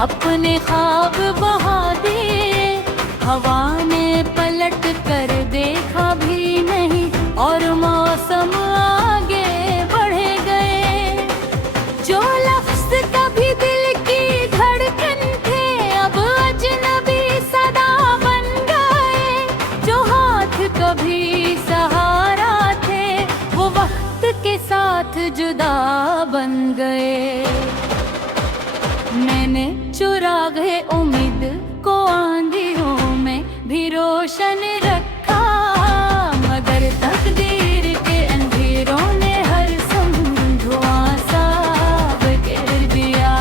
अपने ख्वाब बहा दिए। हवा ने पलट कर देखा भी नहीं और मौसम आगे बढ़े गए। जो लफ्ज कभी दिल की धड़कन थे अब अजनबी सदा बन गए। जो हाथ कभी सहारा थे वो वक्त के साथ जुदा बन गए। मैंने चुरागे उम्मीद को आंधियों में भी रोशन रखा, मगर तकदीर के अंधेरों ने हर सम धुआं सा बिखेर दिया।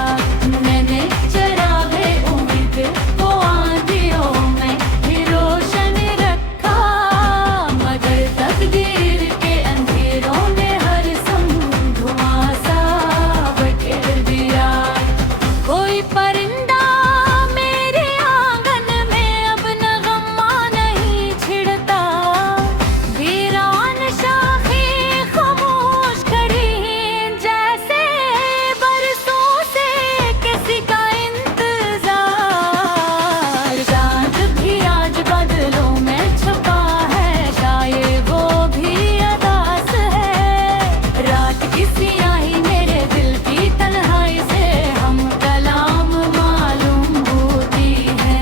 मैंने चुरागे उम्मीद को आंधियों में भी रोशन रखा, मगर तकदीर के अंधेरों ने हर सम धुआं सा बिखेर दिया। कोई परिंदा मेरे आंगन में अब नगमा नहीं छिड़ता। वीरान शाखें खामोश खड़ी हैं जैसे बरसों से किसी का इंतजार। चांद भी आज बादलों में छुपा है, शायद वो भी अदास है। रात की सियाही मेरे दिल की तन्हाई से हम कलाम मालूम होती है।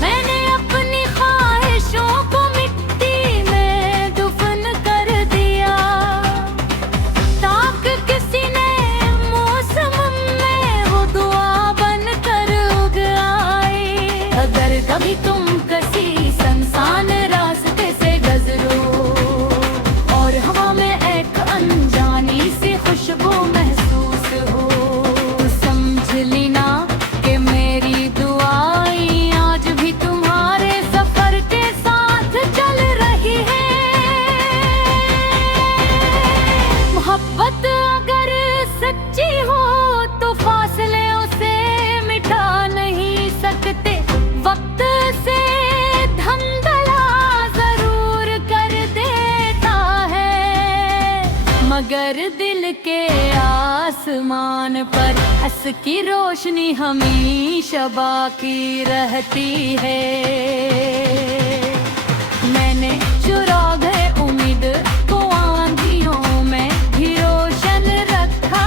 मैंने अपनी ख्वाहिशों को मिट्टी में दफन कर दिया, ताकि किसी ने मौसम में वो दुआ बन कर उग आई। अगर कभी तुम किसी सुनसान रास्ते से गुजरो और हवा में एक अनजानी सी खुशबू महसूस हो, तो समझ लेना कि मेरी दुआएं आज भी तुम्हारे सफर के साथ चल रही है। मोहब्बत अगर सच्ची हो तो फासले उसे मिटा नहीं सकते। वक्त से धंधला जरूर कर देता है, मगर दिल के आसमान पर हंस की रोशनी हमेशा बाकी रहती है। मैंने चुरा गए उम्मीद को आंधियों में भी रोशन रखा,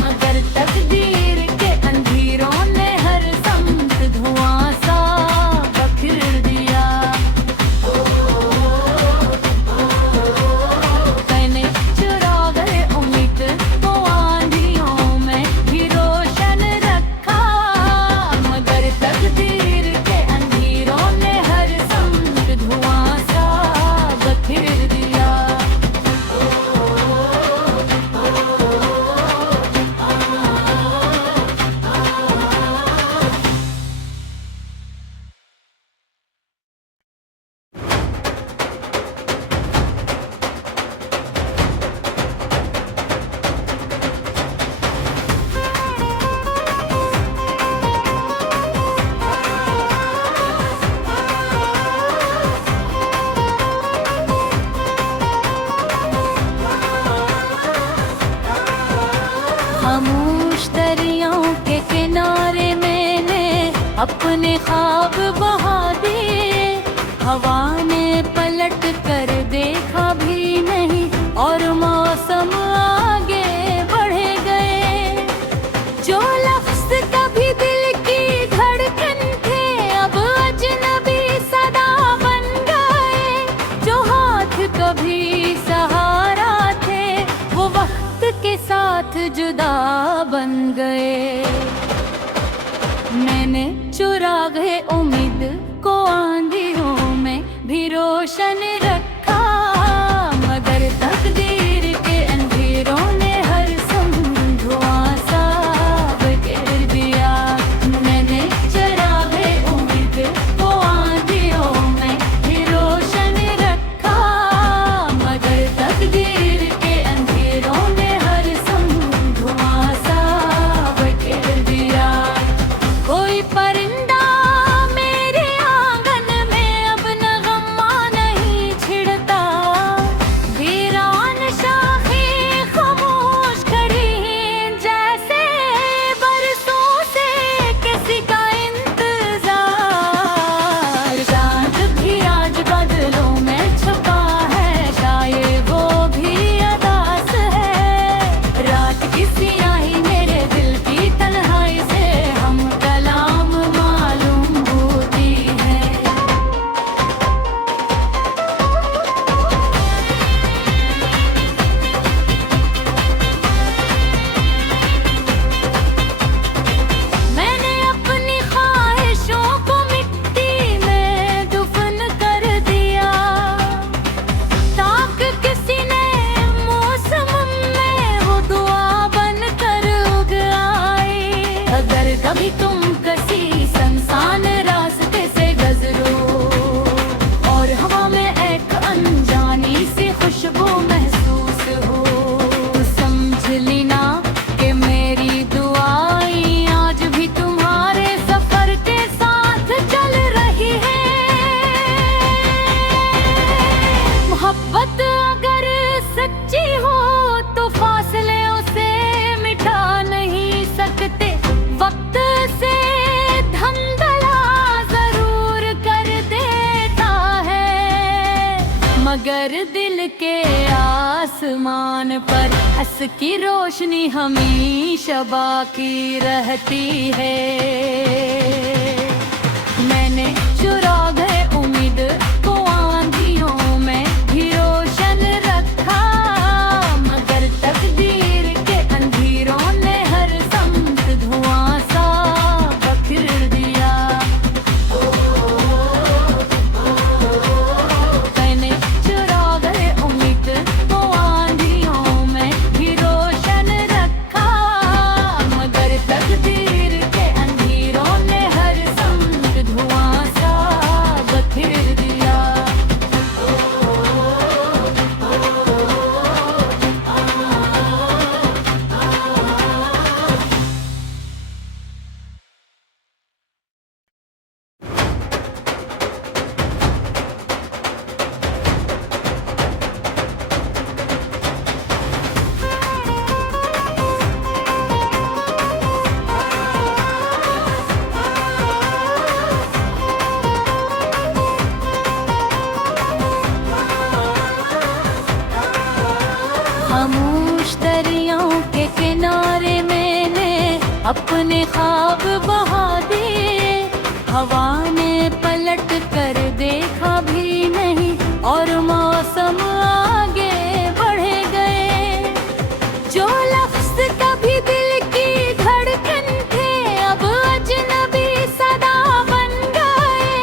मगर तकदीर के अंधेरों ने हर समत धुआं सा बखेर दिया। मैंने चुरा गए उम्मीद को आंधियों में भी रोशन रखा, मगर तकदीर के अंधेरों ने हर समत धुआं सा बखेर दिया। खामोश दरियाओं के किनारे मैंने अपने ख्वाब बहा दिए। हवा ने पलट कर देखा भी नहीं और मौसम आगे बढ़े गए। जो लफ्ज कभी दिल की धड़कन थे अब अजनबी सदा बन गए। जो हाथ कभी सहारा थे वो वक्त के साथ जुदा बन गए। मैंने चुरागे उम्मीद को आंधियों में भी रोशन रखा, मगर तकदीर के अंधेरों ने हर सम धुआं सा बिखेर दिया। मैंने चुरागे उम्मीद को आंधियों में भी रोशन रखा, मगर तकदीर के अंधेरों ने हर सम धुआं सा बिखेर दिया। कोई परिंदा मगर दिल के आसमान पर हंस की रोशनी हमेशा बाकी रहती है। मैंने चुरा गए उम्मीद को आंधियों में भी रोशन रखा, मगर तकदीर के अंधेरों ने हर समत धुआं सा बखेर दिया। मैंने चुरा गए उम्मीद को आंधियों में भी रोशन रखा, मगर तकदीर के अंधेरों ने हर समत धुआं सा बखेर दिया। खामोश दरियाओं के किनारे मैंने अपने ख्वाब बहा दिए, हवा ने पलट कर देखा भी नहीं और मौसम आगे बढ़े गए। जो लफ्ज कभी दिल की धड़कन थे अब अजनबी सदा बन गए।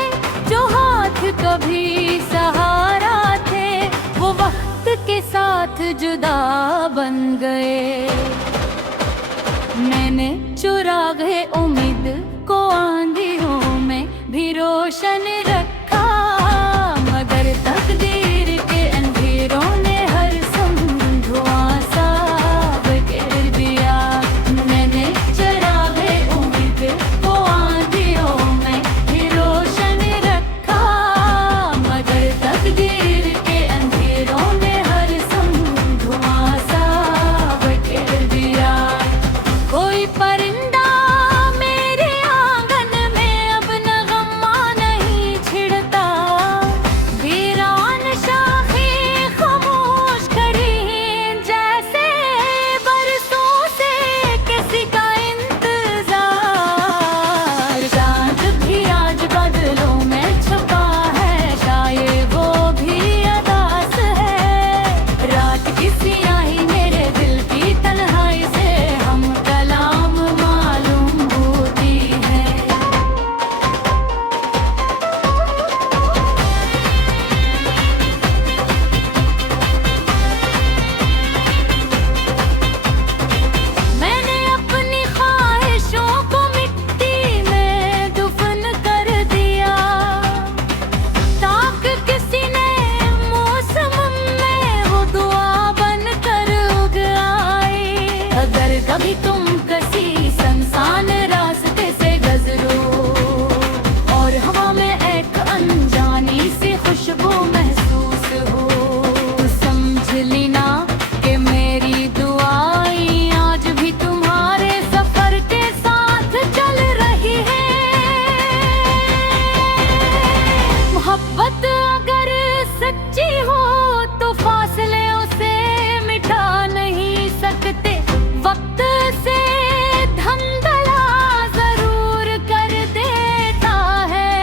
जो हाथ कभी सहारा थे वो वक्त के साथ जुदा बन गए। मैंने चुरा गए उम्मीद को आंधियों में भी रोशन रखा, मगर तकदीर के अंधेरों ने हर समत धुआं सा बखेर दिया। मैंने चुरा गए उम्मीद को आंधियों में भी रोशन रखा, मगर तकदीर के अंधेरों ने हर समत धुआं सा बखेर दिया। कोई परिंदा मेरे आंगन में अब नगमा नहीं छिड़ता, वीरान शाखें खामोश खड़ी हैं जैसे बरसों से किसी का इंतजार। चांद भी आज बादलों में छुपा है, शायद वो भी अदास है। रात की सियाही मेरे दिल की तन्हाई से हम कलाम मालूम होती है। मैंने अपनी ख्वाहिशों को मिट्टी में दफन कर दिया, ताकि किसी नए मौसम में वो दुआ बन कर उग आई। अगर कभी तुम किसी सुनसान रास्ते से गुजरो और हवा में एक अनजानी सी खुशबू महसूस हो, तो समझ लेना कि मेरी दुआएं आज भी तुम्हारे सफर के साथ चल रही है। मोहब्बत अगर सच्ची हो तो फासले उसे मिटा नहीं सकते, वक्त से धंधला जरूर कर देता है,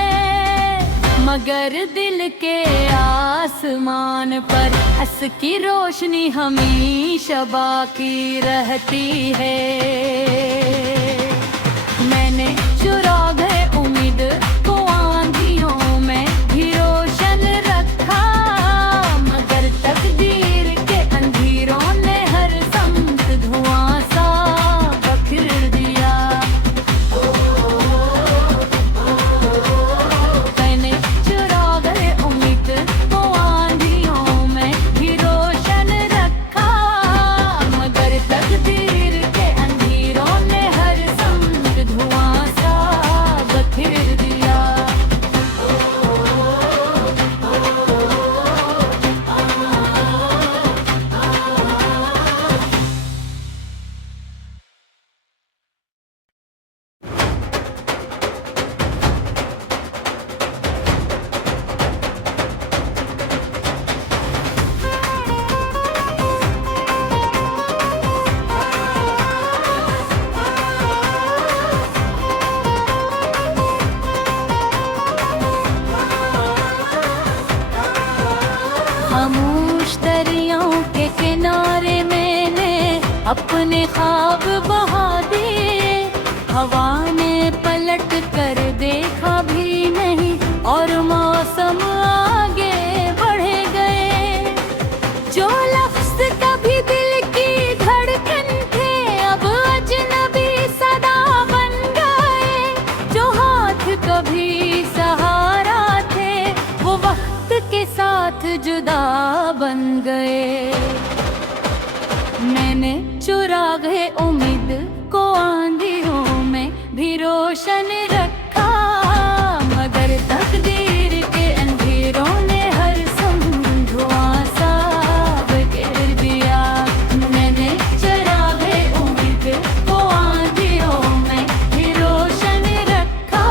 मगर दिल के आसमान पर हंस की रोशनी हमेशा बाकी रहती है। मैंने चुरा गए उम्मीद को आंधियों में भी रोशन रखा, मगर तकदीर के अंधेरों ने हर समत धुआं सा बखेर दिया। मैंने चुरा गए उम्मीद को आंधियों में भी रोशन रखा, मगर तकदीर के अंधेरों ने खामोश दरियाओं के किनारे मैंने अपने ख्वाब बहा दिए। हवा ने पलट कर देखा भी नहीं और मौसम आगे बढ़े गए। जो लफ्ज कभी दिल की धड़कन थे अब अजनबी सदा बन गए। जो हाथ कभी सहारा थे वो वक्त के साथ जुदा बन गए। मैंने चुरा गए उम्मीद को आंधियों में भी रोशन रखा, मगर तकदीर के अंधेरों ने हर धुआं सा बिखेर दिया। मैंने चुरा गए उम्मीद को आंधियों में भी रोशन रखा,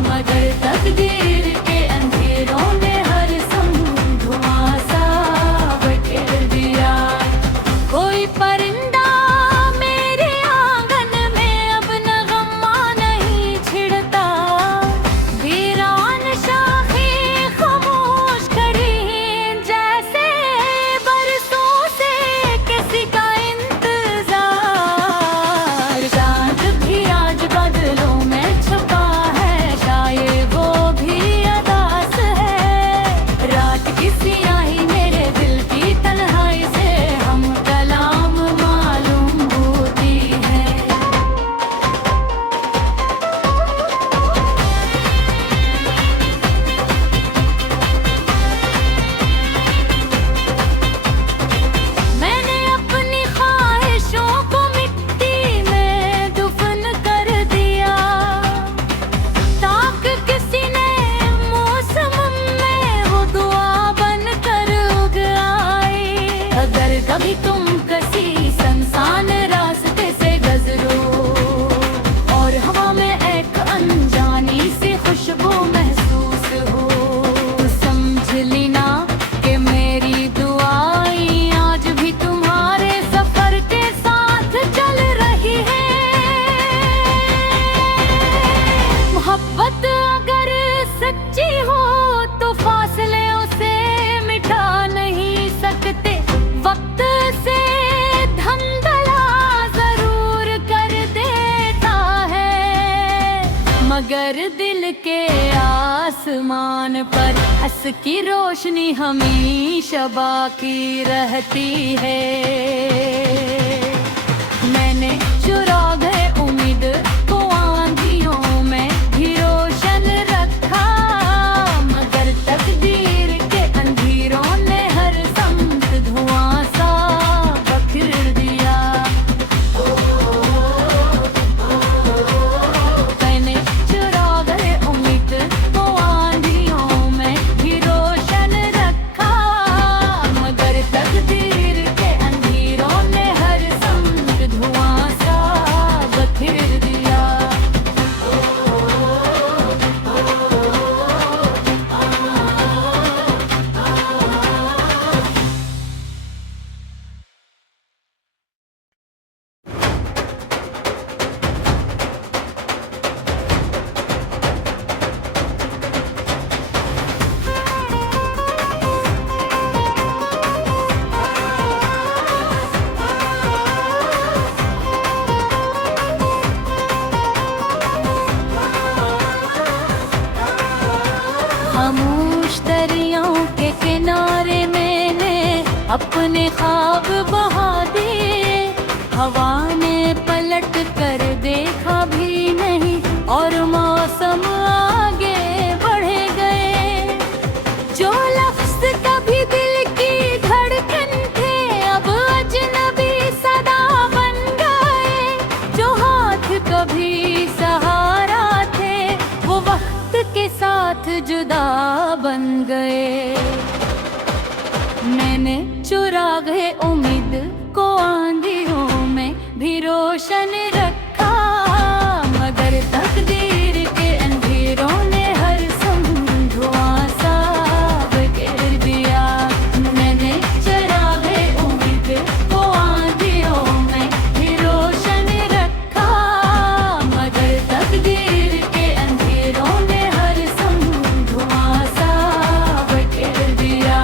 मगर तकदीर के अंधेरों ने हर धुआं सा बिखेर दिया। कोई परिंदा मेरे आंगन में अब नगमा नहीं छिड़ता, वीरान शाखें खामोश खड़ी हैं जैसे बरसों से किसी का इंतजार। चांद भी आज बादलों में छुपा है, शायद वो भी अदास है। रात किसी आई मेरे दिल की तन्हाई से हम कलाम मालूम होती है। मैंने अपनी ख्वाहिशों को मिट्टी में दफन कर दिया, ताक किसी ने मौसम में वो दुआ बन कर उग आई। अगर कभी तुम किसी सुनसान रास्ते से गुजरो और हवा में एक अनजानी सी खुशबू महसूस हो, समझ लेना कि मेरी दुआएं आज भी तुम्हारे सफर के साथ चल रही है। मोहब्बत अगर सच्ची हो तो फासले उसे मिटा नहीं सकते। वक्त से धंधला जरूर कर देता है, मगर दिल के आसमान पर हंस की रोशनी हमेशा बाकी रहती है। मैंने चुरा गए उम्मीद को आंधियों में भी रोशन रखा, मगर तकदीर के अंधेरों ने हर समत धुआं सा बिखेर दिया। मैंने चुरा गए उम्मीद को आंधियों में भी रोशन रखा, मगर तकदीर के अंधेरों ने हर समत धुआं सा बिखेर दिया। खामोश दरियाओं के किनारे मैंने अपने ख्वाब बहा दिए। हवा ने पलट कर देखा भी नहीं और मौसम आगे बढ़े गए। जो लफ्ज कभी दिल की धड़कन थे अब अजनबी सदा बन गए। जो हाथ कभी सहारा थे वो वक्त के साथ जुदा बन गए। मैंने चुरा गए उम्मीद को आंधियों में भी रोशन रखा, मगर तकदीर के अंधेरों ने हर धुआं सा बिखेर दिया। मैंने चुरा गए उम्मीद को आंधियों में भी रोशन रखा, मगर तकदीर के अंधेरों ने हर धुआं सा बिखेर दिया।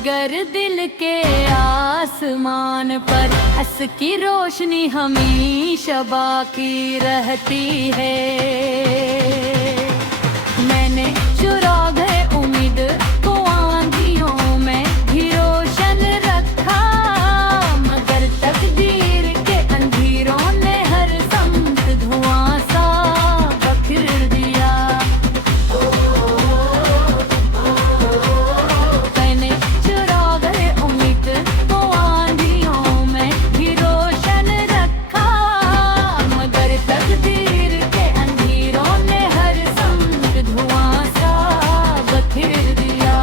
मगर दिल के आसमान पर हंस की रोशनी हमेशा बाकी रहती है। मैंने चुरा गए उम्मीद को आंधियों में भी रोशन रखा, मगर तकदीर के अंधेरों ने हर समत धुआं सा बखेर दिया। मैंने चुरा गए उम्मीद को आंधियों में भी रोशन रखा, मगर तकदीर के अंधेरों ने हर समत धुआं सा बखेर दिया।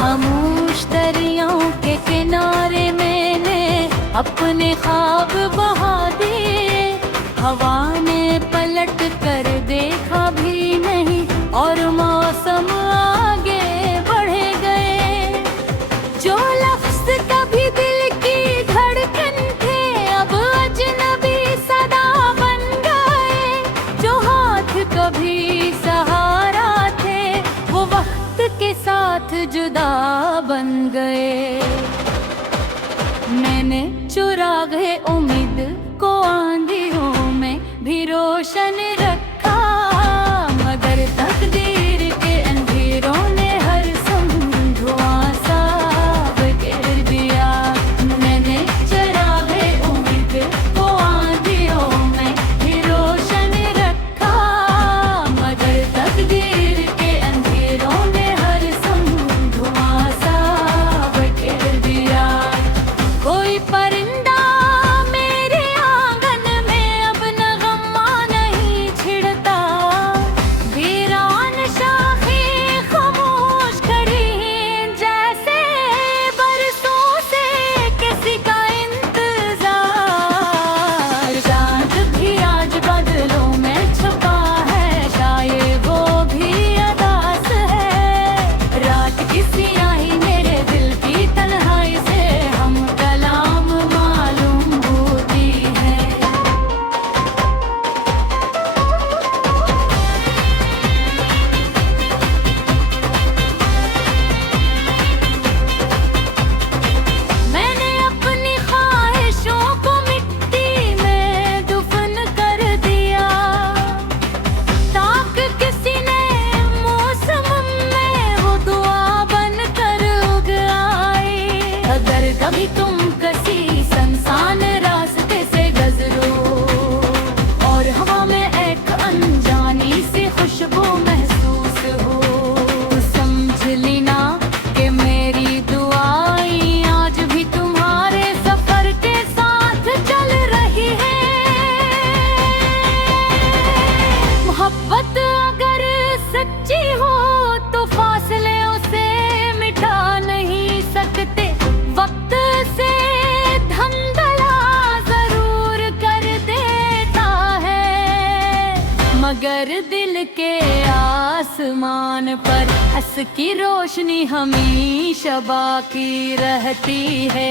खामोश दरियाओं के किनारे मैंने अपने ख्वाब बहा दिए। हवा ने पलट कर देखा भी नहीं और मौसम आगे बढ़े गए। जो लफ्ज कभी दिल की धड़कन थे अब अजनबी सदा बन गए। जो हाथ कभी सहारा थे वो वक्त के साथ जुदा बन गए। मैंने चुरा गए उम्मीद को आंधियों में भी रोशन रखा, मगर तकदीर के अंधेरों ने हर समत धुआं सा बखेर दिया। मैंने चुरा गए उम्मीद को आंधियों में भी रोशन रखा, मगर तकदीर के अंधेरों ने हर समत धुआं सा बखेर दिया। कोई परिंदा मेरे आंगन में अब नगमा नहीं छिड़ता। वीरान शाखें खामोश खड़ी हैं जैसे बरसों से किसी का इंतजार। चांद भी आज बादलों में छुपा है, शायद वो भी अदास है। रात की सियाही मेरे दिल की तन्हाई से हम कलाम मालूम होती है। मैंने अपनी ख्वाहिशों को मिट्टी में दफन कर दिया, ताकि किसी नए मौसम में वो दुआ बन कर उग आए। अगर कभी तुम किसी सुनसान रास्ते से गुजरो और हवा में एक अनजानी सी खुशबू महसूस हो, समझ लेना कि मेरी दुआएं आज भी तुम्हारे सफर के साथ चल रही है। मोहब्बत अगर सच्ची हो तो फासले उसे मिटा नहीं सकते। वक्त से धंधला जरूर कर देता है, मगर दिल के आसमान पर हंस की रोशनी हमेशा बाकी रहती है।